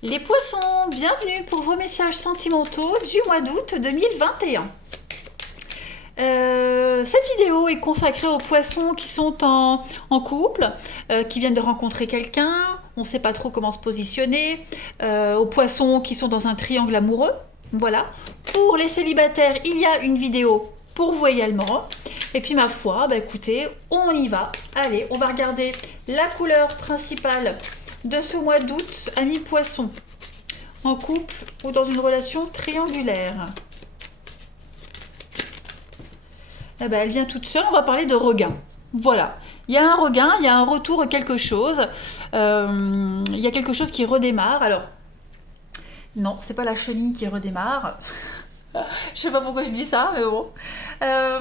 Les poissons, bienvenue pour vos messages sentimentaux du mois d'août 2021. Cette vidéo est consacrée aux poissons qui sont en couple, qui viennent de rencontrer quelqu'un, on ne sait pas trop comment se positionner, aux poissons qui sont dans un triangle amoureux. Voilà. Pour les célibataires, il y a une vidéo pour vous également. Et puis ma foi, bah écoutez, on y va. Allez, on va regarder la couleur principale de ce mois d'août, amis poissons, en couple ou dans une relation triangulaire. Eh ben, elle vient toute seule, on va parler de regain. Voilà, il y a un regain, il y a un retour quelque chose, il y a quelque chose qui redémarre. Alors, non, c'est pas la chenille qui redémarre. Je sais pas pourquoi je dis ça, mais bon. Euh,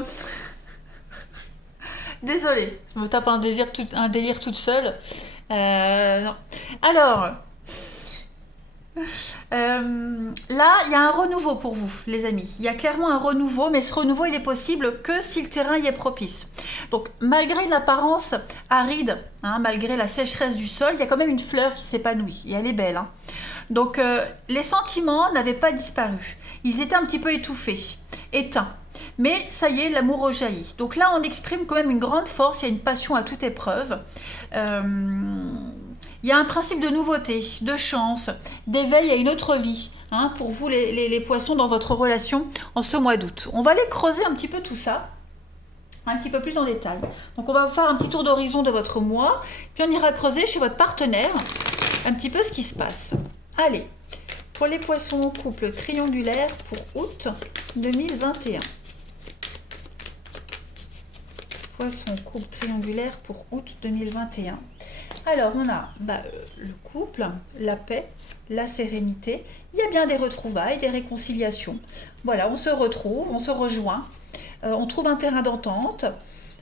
Désolée, je me tape un délire toute seule. Non. Alors, là, il y a un renouveau pour vous, les amis. Il y a clairement un renouveau, mais ce renouveau, il est possible que si le terrain y est propice. Donc, malgré une apparence aride, hein, malgré la sécheresse du sol, il y a quand même une fleur qui s'épanouit. Et elle est belle. Hein. Donc, les sentiments n'avaient pas disparu. Ils étaient un petit peu étouffés, éteints. Mais ça y est, l'amour rejaillit. Donc là, on exprime quand même une grande force, il y a une passion à toute épreuve. Il y a un principe de nouveauté, de chance, d'éveil à une autre vie, hein, pour vous les poissons dans votre relation en ce mois d'août. On va aller creuser un petit peu tout ça, un petit peu plus en détail. Donc on va faire un petit tour d'horizon de votre mois, puis on ira creuser chez votre partenaire un petit peu ce qui se passe. Allez, pour les poissons en couple triangulaire pour août 2021. Poisson couple triangulaire pour août 2021. Alors on a le couple, la paix, la sérénité. Il y a bien des retrouvailles, des réconciliations. Voilà, on se retrouve, on se rejoint, on trouve un terrain d'entente.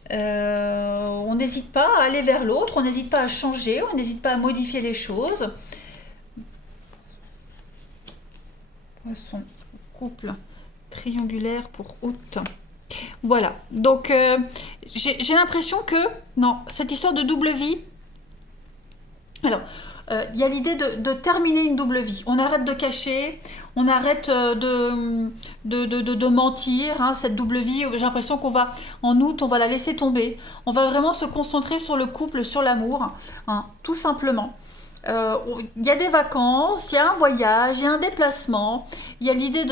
On n'hésite pas à aller vers l'autre, on n'hésite pas à changer, on n'hésite pas à modifier les choses. Poisson couple triangulaire pour août. Voilà, donc j'ai l'impression que, non, cette histoire de double vie, alors, il y a l'idée de terminer une double vie. On arrête de cacher, on arrête de mentir, hein, cette double vie, j'ai l'impression qu'on va, en août, on va la laisser tomber. On va vraiment se concentrer sur le couple, sur l'amour, hein, tout simplement. Il y a des vacances, il y a un voyage, il y a un déplacement, il y a l'idée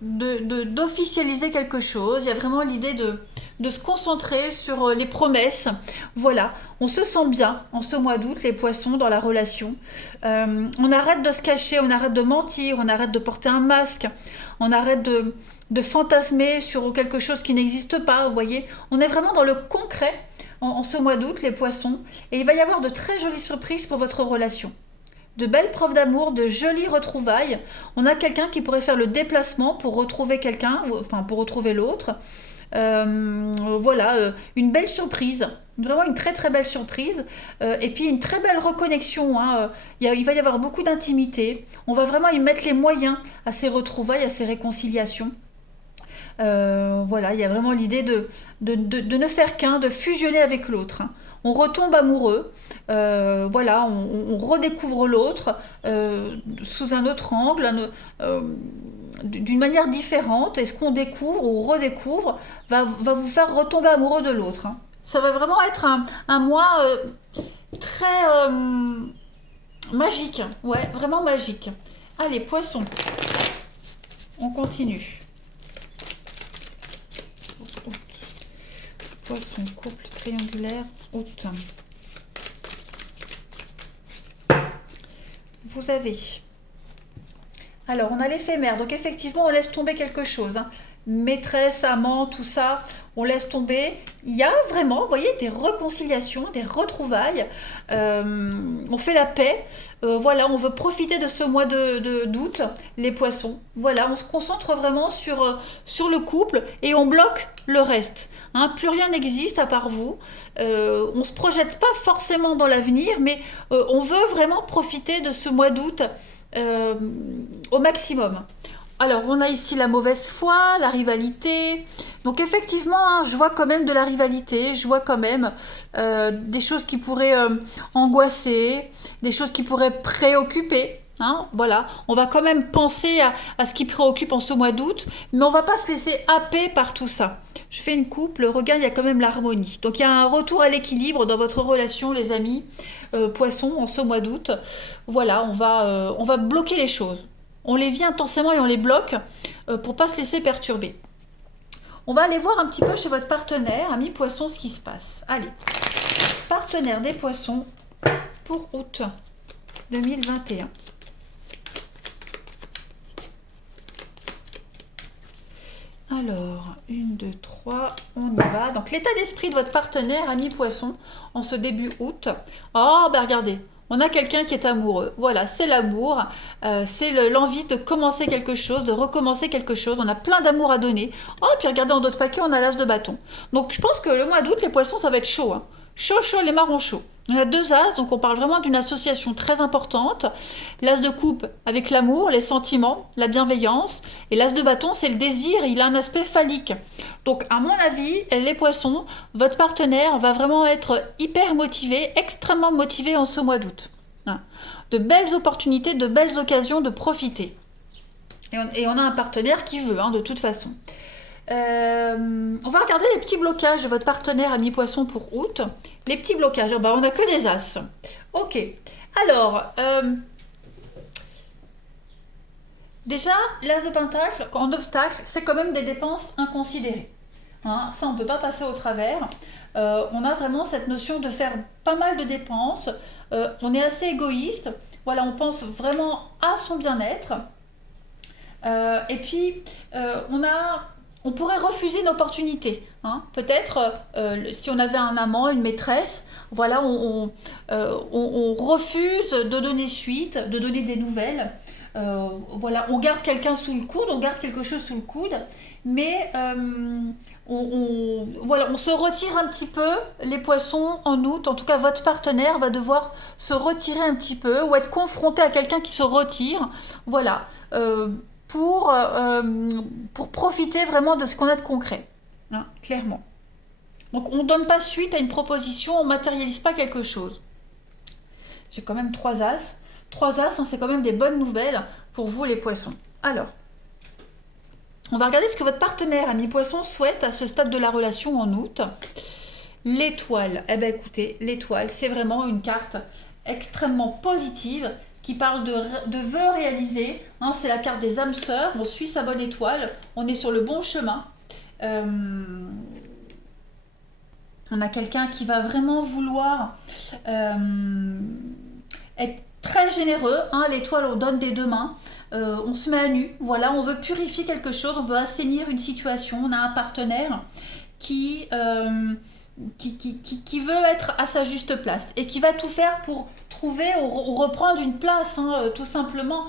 d'officialiser quelque chose, il y a vraiment l'idée de se concentrer sur les promesses. Voilà, on se sent bien en ce mois d'août, les poissons, dans la relation. On arrête de se cacher, on arrête de mentir, on arrête de porter un masque, on arrête de fantasmer sur quelque chose qui n'existe pas, vous voyez. On est vraiment dans le concret en ce mois d'août, les poissons, et il va y avoir de très jolies surprises pour votre relation. De belles preuves d'amour, de jolies retrouvailles. On a quelqu'un qui pourrait faire le déplacement pour retrouver quelqu'un, enfin pour retrouver l'autre. Voilà, une belle surprise, vraiment une très très belle surprise, et puis une très belle reconnexion. Hein. Il va y avoir beaucoup d'intimité. On va vraiment y mettre les moyens à ces retrouvailles, à ces réconciliations. Voilà, il y a vraiment l'idée de ne faire qu'un, de fusionner avec l'autre. Hein. On retombe amoureux, voilà, on redécouvre l'autre sous un autre angle, d'une manière différente. Et ce qu'on découvre ou redécouvre va vous faire retomber amoureux de l'autre. Hein. Ça va vraiment être un mois très magique, ouais, vraiment magique. Allez, poisson, on continue. Poisson, couple triangulaire, août. Vous avez. Alors, on a l'éphémère. Donc, effectivement, on laisse tomber quelque chose. Hein. Maîtresse, amant, tout ça, on laisse tomber. Il y a vraiment, vous voyez, des réconciliations, des retrouvailles. On fait la paix. Voilà, on veut profiter de ce mois d'août, les poissons. Voilà, on se concentre vraiment sur le couple et on bloque le reste. Hein, plus rien n'existe à part vous. On ne se projette pas forcément dans l'avenir, mais on veut vraiment profiter de ce mois d'août au maximum. Alors, on a ici la mauvaise foi, la rivalité. Donc, effectivement, hein, je vois quand même de la rivalité, je vois quand même des choses qui pourraient angoisser, des choses qui pourraient préoccuper. Hein, voilà, on va quand même penser à ce qui préoccupe en ce mois d'août, mais on va pas se laisser happer par tout ça. Je fais une coupe, le regard, il y a quand même l'harmonie. Donc il y a un retour à l'équilibre dans votre relation, les amis, poissons, en ce mois d'août. Voilà, on va bloquer les choses. On les vit intensément et on les bloque pour pas se laisser perturber. On va aller voir un petit peu chez votre partenaire, ami poisson, ce qui se passe. Allez, partenaire des poissons pour août 2021. Alors, 1, 2, 3, on y va. Donc, l'état d'esprit de votre partenaire, ami poisson, en ce début août. Oh, ben regardez, on a quelqu'un qui est amoureux. Voilà, c'est l'amour, c'est l'envie de commencer quelque chose, de recommencer quelque chose. On a plein d'amour à donner. Oh, et puis regardez, en d'autres paquets, on a l'as de bâton. Donc, je pense que le mois d'août, les poissons, ça va être chaud. Hein. Chaud, chaud, les marrons chauds. On a 2 as, donc on parle vraiment d'une association très importante. L'as de coupe avec l'amour, les sentiments, la bienveillance. Et l'as de bâton, c'est le désir, il a un aspect phallique. Donc à mon avis, les poissons, votre partenaire va vraiment être hyper motivé, extrêmement motivé en ce mois d'août. Hein. De belles opportunités, de belles occasions de profiter. Et on a un partenaire qui veut, hein, de toute façon. On va regarder les petits blocages de votre partenaire ami poisson pour août. Les petits blocages, oh bah, on n'a que des as. Ok. Alors, déjà, l'as de pentacle, en obstacle, c'est quand même des dépenses inconsidérées. Hein, ça, on ne peut pas passer au travers. On a vraiment cette notion de faire pas mal de dépenses. On est assez égoïste. Voilà, on pense vraiment à son bien-être. Et puis, on pourrait refuser une opportunité. Hein. Peut-être, si on avait un amant, une maîtresse, voilà, on refuse de donner suite, de donner des nouvelles. Voilà, on garde quelqu'un sous le coude, on garde quelque chose sous le coude, mais voilà, on se retire un petit peu, les poissons, en août. En tout cas, votre partenaire va devoir se retirer un petit peu ou être confronté à quelqu'un qui se retire. Voilà. Pour profiter vraiment de ce qu'on a de concret, hein, clairement. Donc on ne donne pas suite à une proposition, on ne matérialise pas quelque chose. J'ai quand même 3 as. 3 as, hein, c'est quand même des bonnes nouvelles pour vous les poissons. Alors, on va regarder ce que votre partenaire, ami poisson, souhaite à ce stade de la relation en août. L'étoile. Eh bien écoutez, l'étoile, c'est vraiment une carte extrêmement positive qui parle de vœux réalisés. Hein, c'est la carte des âmes sœurs. On suit sa bonne étoile. On est sur le bon chemin. On a quelqu'un qui va vraiment vouloir être très généreux. Hein, l'étoile, on donne des 2 mains. On se met à nu. Voilà, on veut purifier quelque chose. On veut assainir une situation. On a un partenaire qui veut être à sa juste place et qui va tout faire pour trouver ou reprendre une place, hein, tout simplement.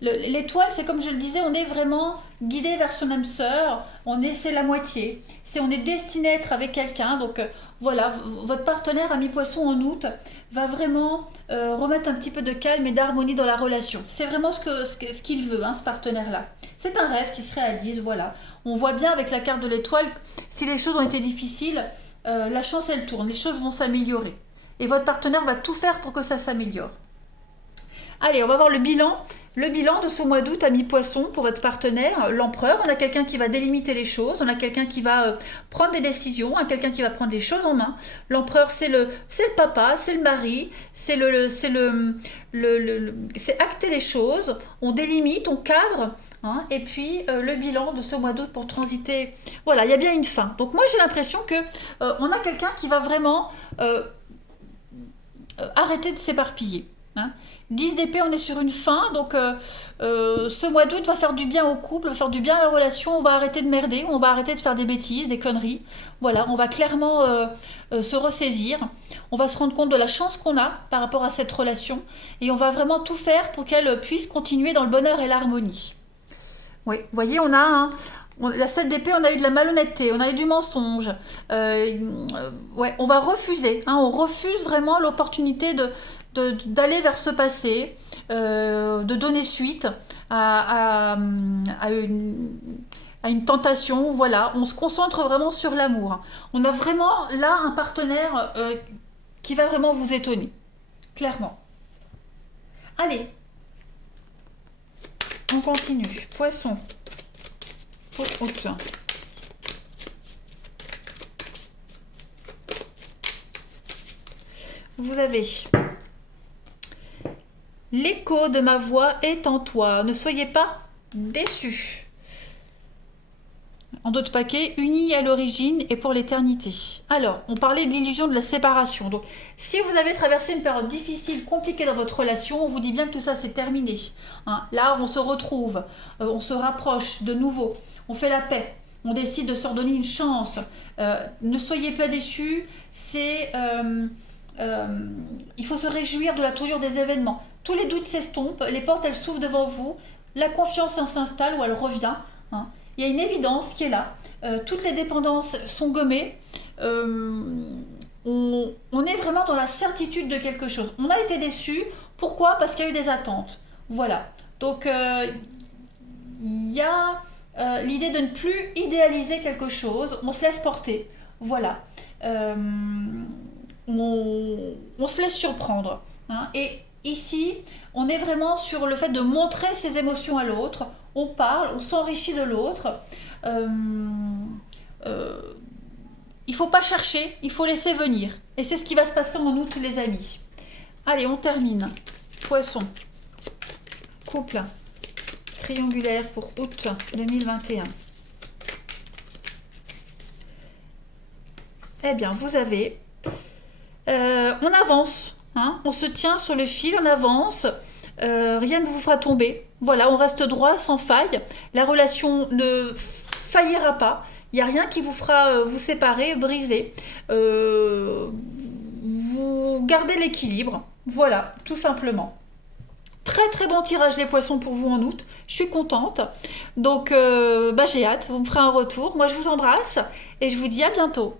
L'étoile, c'est comme je le disais, on est vraiment guidé vers son âme sœur, c'est la moitié, on est destiné à être avec quelqu'un, donc voilà, votre partenaire ami poisson en août va vraiment remettre un petit peu de calme et d'harmonie dans la relation. C'est vraiment ce qu'il veut, hein, ce partenaire-là. C'est un rêve qui se réalise, voilà. On voit bien avec la carte de l'étoile, si les choses ont été difficiles, la chance elle tourne, les choses vont s'améliorer. Et votre partenaire va tout faire pour que ça s'améliore. Allez, on va voir le bilan. Le bilan de ce mois d'août à mi-poisson pour votre partenaire, l'empereur. On a quelqu'un qui va délimiter les choses, on a quelqu'un qui va prendre des décisions, quelqu'un qui va prendre les choses en main. L'empereur, c'est le papa, c'est le mari, c'est acter les choses, on délimite, on cadre. Hein, et puis le bilan de ce mois d'août pour transiter. Voilà, il y a bien une fin. Donc moi j'ai l'impression que on a quelqu'un qui va vraiment arrêter de s'éparpiller. Hein. 10 d'épée, on est sur une fin, donc ce mois d'août va faire du bien au couple, va faire du bien à la relation, on va arrêter de merder, on va arrêter de faire des bêtises, des conneries, voilà, on va clairement se ressaisir, on va se rendre compte de la chance qu'on a par rapport à cette relation, et on va vraiment tout faire pour qu'elle puisse continuer dans le bonheur et l'harmonie. Oui, vous voyez, on a la 7 d'épée, on a eu de la malhonnêteté, on a eu du mensonge. Ouais, on va refuser. Hein, on refuse vraiment l'opportunité d'aller vers ce passé, de donner suite à une tentation. Voilà, on se concentre vraiment sur l'amour. On a vraiment là un partenaire qui va vraiment vous étonner, clairement. Allez, on continue. Poisson. Pour août. Vous avez l'écho de ma voix est en toi. Ne soyez pas déçus. En d'autres paquets, unis à l'origine et pour l'éternité. Alors, on parlait de l'illusion de la séparation. Donc, si vous avez traversé une période difficile, compliquée dans votre relation, on vous dit bien que tout ça c'est terminé. Hein, là, on se retrouve, on se rapproche de nouveau, on fait la paix, on décide de se redonner une chance. Ne soyez pas déçus, il faut se réjouir de la tournure des événements. Tous les doutes s'estompent, les portes elles s'ouvrent devant vous, la confiance s'installe ou elle revient. Hein. Il y a une évidence qui est là. Toutes les dépendances sont gommées. On est vraiment dans la certitude de quelque chose. On a été déçu. Pourquoi? Parce qu'il y a eu des attentes. Voilà. Donc, il y a l'idée de ne plus idéaliser quelque chose. On se laisse porter. Voilà. On se laisse surprendre. Hein. Et ici, on est vraiment sur le fait de montrer ses émotions à l'autre. On parle, on s'enrichit de l'autre. Il ne faut pas chercher, il faut laisser venir. Et c'est ce qui va se passer en août, les amis. Allez, on termine. Poisson. Couple. Triangulaire pour août 2021. Eh bien, vous avez... on avance. Hein, on se tient sur le fil, on avance. Rien ne vous fera tomber. Voilà, on reste droit, sans faille. La relation ne faillira pas. Il n'y a rien qui vous fera vous séparer, briser. Vous gardez l'équilibre. Voilà, tout simplement. Très très bon tirage les poissons pour vous en août. Je suis contente. Donc j'ai hâte. Vous me ferez un retour. Moi je vous embrasse et je vous dis à bientôt.